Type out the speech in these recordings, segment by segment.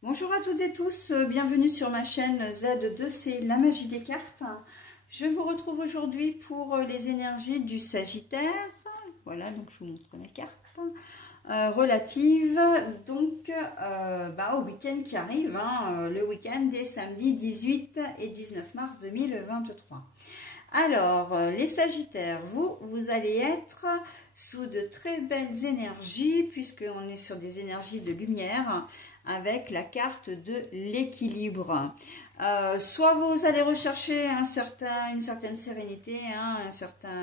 Bonjour à toutes et tous, bienvenue sur ma chaîne Z2C, la magie des cartes. Je vous retrouve aujourd'hui pour les énergies du Sagittaire. Voilà, donc je vous montre la carte relative donc au week-end qui arrive, le week-end des samedis 18 et 19 mars 2023. Alors, les Sagittaires, vous allez être sous de très belles énergies, puisqu'on est sur des énergies de lumière, avec la carte de l'équilibre. Soit vous allez rechercher une certaine sérénité,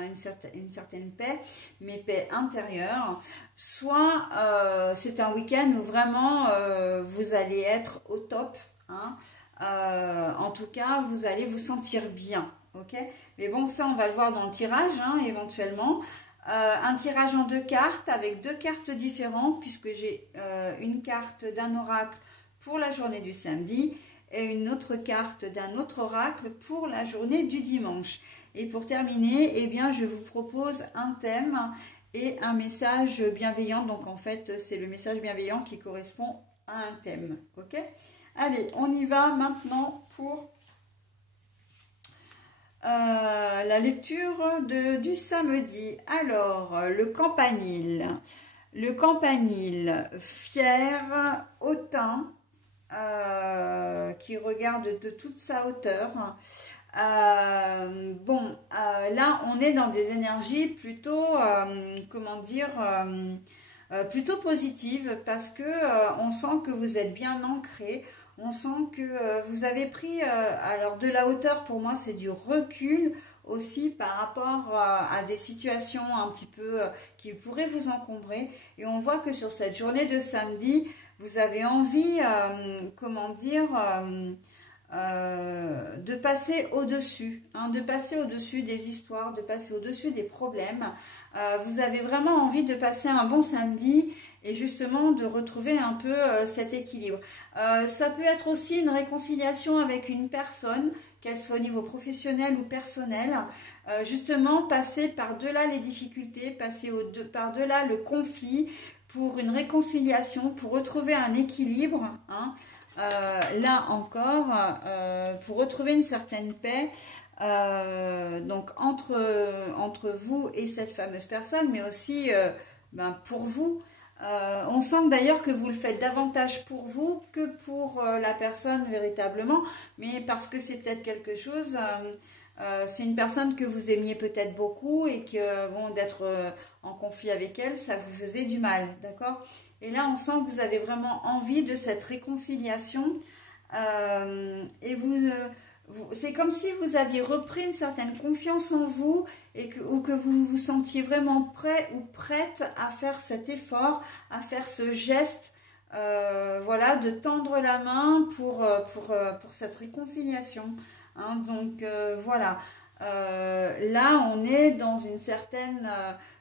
une certaine paix, mais paix intérieure, soit c'est un week-end où vraiment vous allez être au top, en tout cas, vous allez vous sentir bien, ok? Mais bon, ça, on va le voir dans le tirage, éventuellement. Un tirage en deux cartes, avec deux cartes différentes, puisque j'ai une carte d'un oracle pour la journée du samedi et une autre carte d'un autre oracle pour la journée du dimanche. Et pour terminer, eh bien, je vous propose un thème et un message bienveillant. Donc, en fait, c'est le message bienveillant qui correspond à un thème, ok? Allez, on y va maintenant pour la lecture du samedi. Alors, le campanile. Le campanile fier, hautain, qui regarde de toute sa hauteur. Là, on est dans des énergies plutôt, plutôt positives, parce que on sent que vous êtes bien ancré. On sent que vous avez pris, alors de la hauteur, pour moi, c'est du recul aussi par rapport à des situations un petit peu qui pourraient vous encombrer. Et on voit que sur cette journée de samedi, vous avez envie, de passer au-dessus, de passer au-dessus des histoires, de passer au-dessus des problèmes. Vous avez vraiment envie de passer un bon samedi et justement de retrouver un peu cet équilibre. Ça peut être aussi une réconciliation avec une personne, qu'elle soit au niveau professionnel ou personnel. Justement, passer par-delà les difficultés, passer par-delà le conflit pour une réconciliation, pour retrouver un équilibre, là encore, pour retrouver une certaine paix, donc entre vous et cette fameuse personne, mais aussi pour vous. On sent d'ailleurs que vous le faites davantage pour vous que pour la personne véritablement, mais parce que c'est peut-être quelque chose, c'est une personne que vous aimiez peut-être beaucoup et que, bon, d'être en conflit avec elle, ça vous faisait du mal, d'accord? Et là, on sent que vous avez vraiment envie de cette réconciliation et c'est comme si vous aviez repris une certaine confiance en vous ou que vous vous sentiez vraiment prêt ou prête à faire cet effort, à faire ce geste, voilà, de tendre la main pour cette réconciliation. Donc voilà, là on est dans une certaine,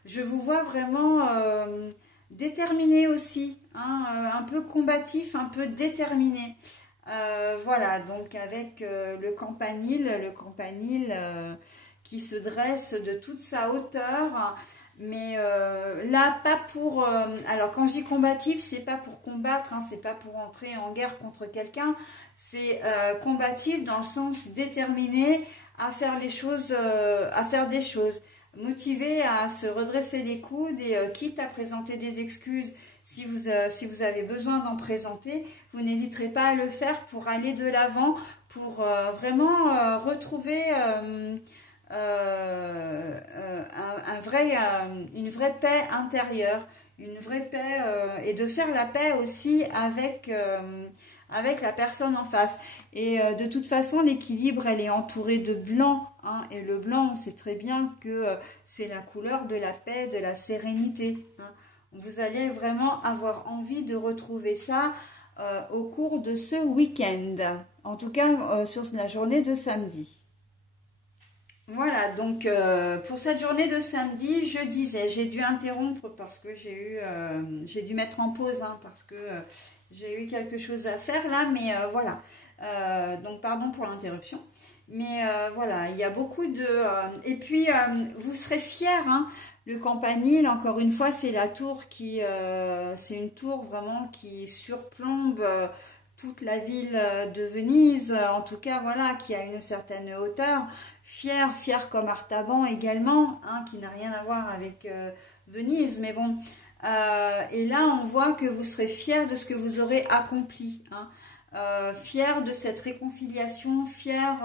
je vous vois vraiment déterminé aussi, un peu combatif, un peu déterminé. Voilà, donc avec le campanile qui se dresse de toute sa hauteur, mais là pas pour alors quand je dis combatif, c'est pas pour combattre, c'est pas pour entrer en guerre contre quelqu'un, c'est combatif dans le sens déterminé à faire les choses, à faire des choses, motivé à se redresser les coudes et quitte à présenter des excuses si vous avez besoin d'en présenter, vous n'hésiterez pas à le faire pour aller de l'avant, pour vraiment retrouver une vraie paix intérieure, une vraie paix et de faire la paix aussi avec la personne en face. Et de toute façon, l'équilibre, elle est entourée de blanc, et le blanc, on sait très bien que c'est la couleur de la paix, de la sérénité. Vous allez vraiment avoir envie de retrouver ça au cours de ce week-end, en tout cas sur la journée de samedi. Voilà, donc pour cette journée de samedi, je disais, j'ai dû interrompre parce que j'ai dû mettre en pause, parce que j'ai eu quelque chose à faire là, mais voilà. Donc pardon pour l'interruption. Mais voilà, il y a beaucoup de... et puis, vous serez fiers, le campanile, encore une fois, c'est la tour qui... c'est une tour vraiment qui surplombe toute la ville de Venise, en tout cas, voilà, qui a une certaine hauteur. Fier comme Artaban également, hein, qui n'a rien à voir avec Venise, mais bon. Et là, on voit que vous serez fier de ce que vous aurez accompli, hein. Fier de cette réconciliation, fier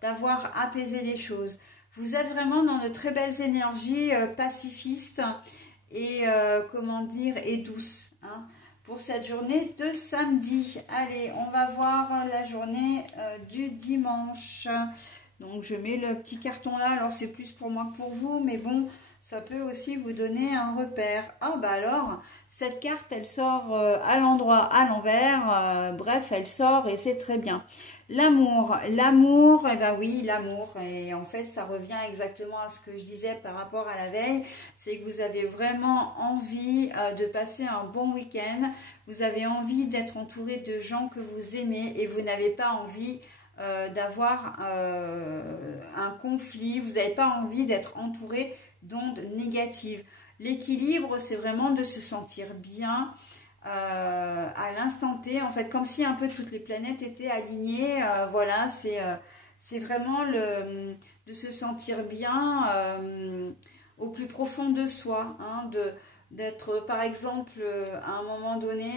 d'avoir apaisé les choses. Vous êtes vraiment dans de très belles énergies pacifistes et, comment dire, et douces, hein, pour cette journée de samedi. Allez, on va voir la journée du dimanche. Donc, je mets le petit carton là. Alors, c'est plus pour moi que pour vous, mais bon, ça peut aussi vous donner un repère. Ah, bah alors, cette carte, elle sort à l'endroit, à l'envers. Bref, elle sort et c'est très bien. L'amour, eh ben oui, l'amour. Et en fait, ça revient exactement à ce que je disais par rapport à la veille. C'est que vous avez vraiment envie de passer un bon week-end. Vous avez envie d'être entouré de gens que vous aimez et vous n'avez pas envie d'avoir un conflit. Vous n'avez pas envie d'être entouré d'ondes négatives. L'équilibre, c'est vraiment de se sentir bien à l'instant T, en fait, comme si un peu toutes les planètes étaient alignées. Voilà, c'est vraiment de se sentir bien au plus profond de soi, hein, d'être par exemple à un moment donné,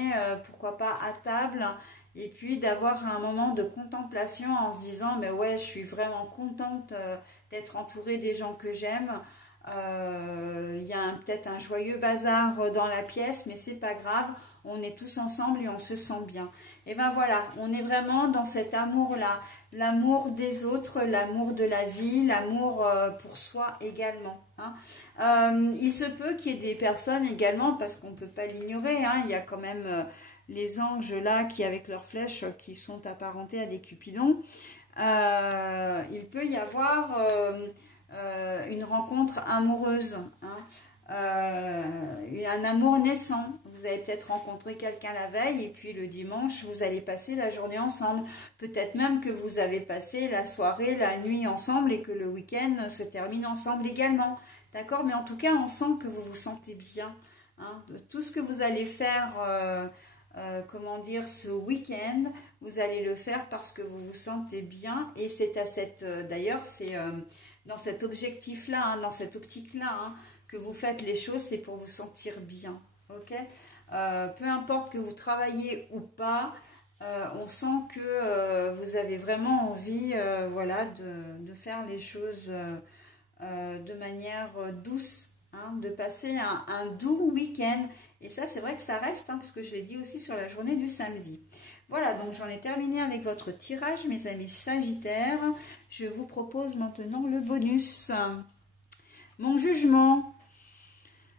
pourquoi pas à table, et puis d'avoir un moment de contemplation en se disant, mais ouais, je suis vraiment contente d'être entourée des gens que j'aime. Il y a peut-être un joyeux bazar dans la pièce, mais c'est pas grave, on est tous ensemble et on se sent bien. Et ben voilà, on est vraiment dans cet amour-là, l'amour des autres, l'amour de la vie, l'amour pour soi également, hein. Il se peut qu'il y ait des personnes également, parce qu'on ne peut pas l'ignorer, hein, il y a quand même les anges là qui, avec leurs flèches, qui sont apparentés à des cupidons. Il peut y avoir une rencontre amoureuse, hein, un amour naissant. Vous avez peut-être rencontré quelqu'un la veille et puis le dimanche, vous allez passer la journée ensemble. Peut-être même que vous avez passé la soirée, la nuit ensemble et que le week-end se termine ensemble également. D'accord? Mais en tout cas, on sent que vous vous sentez bien, hein. Tout ce que vous allez faire, comment dire, ce week-end, vous allez le faire parce que vous vous sentez bien. Et c'est à cette, d'ailleurs, c'est dans cet objectif-là, hein, dans cette optique-là, hein, que vous faites les choses, c'est pour vous sentir bien. Ok? Peu importe que vous travaillez ou pas, on sent que vous avez vraiment envie, voilà, de faire les choses de manière douce, hein, de passer un doux week-end. Et ça, c'est vrai que ça reste, hein, parce que je l'ai dit aussi sur la journée du samedi. Voilà, donc j'en ai terminé avec votre tirage, mes amis Sagittaires. Je vous propose maintenant le bonus. Mon jugement.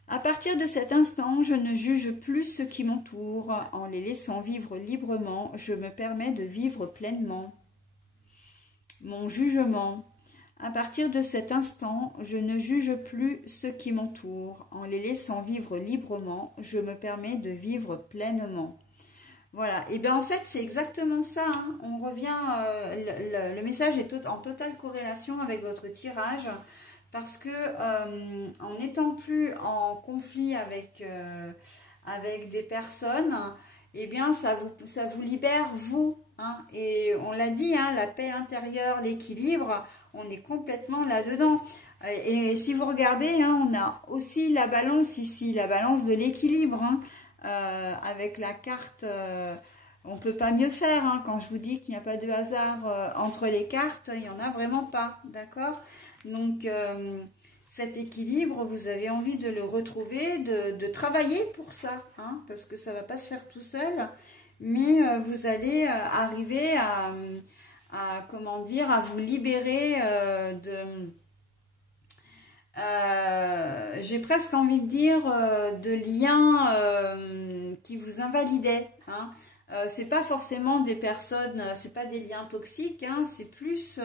À partir de cet instant, je ne juge plus ce qui m'entoure. En les laissant vivre librement, je me permets de vivre pleinement. Mon jugement. À partir de cet instant, je ne juge plus ce qui m'entoure. En les laissant vivre librement, je me permets de vivre pleinement. Voilà, et bien en fait c'est exactement ça, hein. On revient, le message est en totale corrélation avec votre tirage, parce que en n'étant plus en conflit avec des personnes, et bien ça vous libère vous, hein. Et on l'a dit, hein, la paix intérieure, l'équilibre, on est complètement là-dedans. Et si vous regardez, hein, on a aussi la balance ici, la balance de l'équilibre, hein. Avec la carte, on ne peut pas mieux faire, hein. Quand je vous dis qu'il n'y a pas de hasard entre les cartes, il n'y en a vraiment pas, d'accord? Donc cet équilibre, vous avez envie de le retrouver, de travailler pour ça, hein, parce que ça ne va pas se faire tout seul, mais vous allez arriver à comment dire, à vous libérer j'ai presque envie de dire de liens qui vous invalidaient, hein. C'est pas forcément des personnes, c'est pas des liens toxiques, hein, c'est plus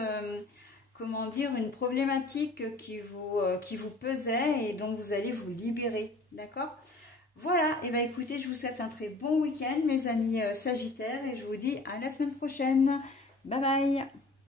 comment dire, une problématique qui vous pesait et dont vous allez vous libérer, d'accord? Voilà, et bien écoutez, je vous souhaite un très bon week-end mes amis Sagittaires et je vous dis à la semaine prochaine. Bye bye.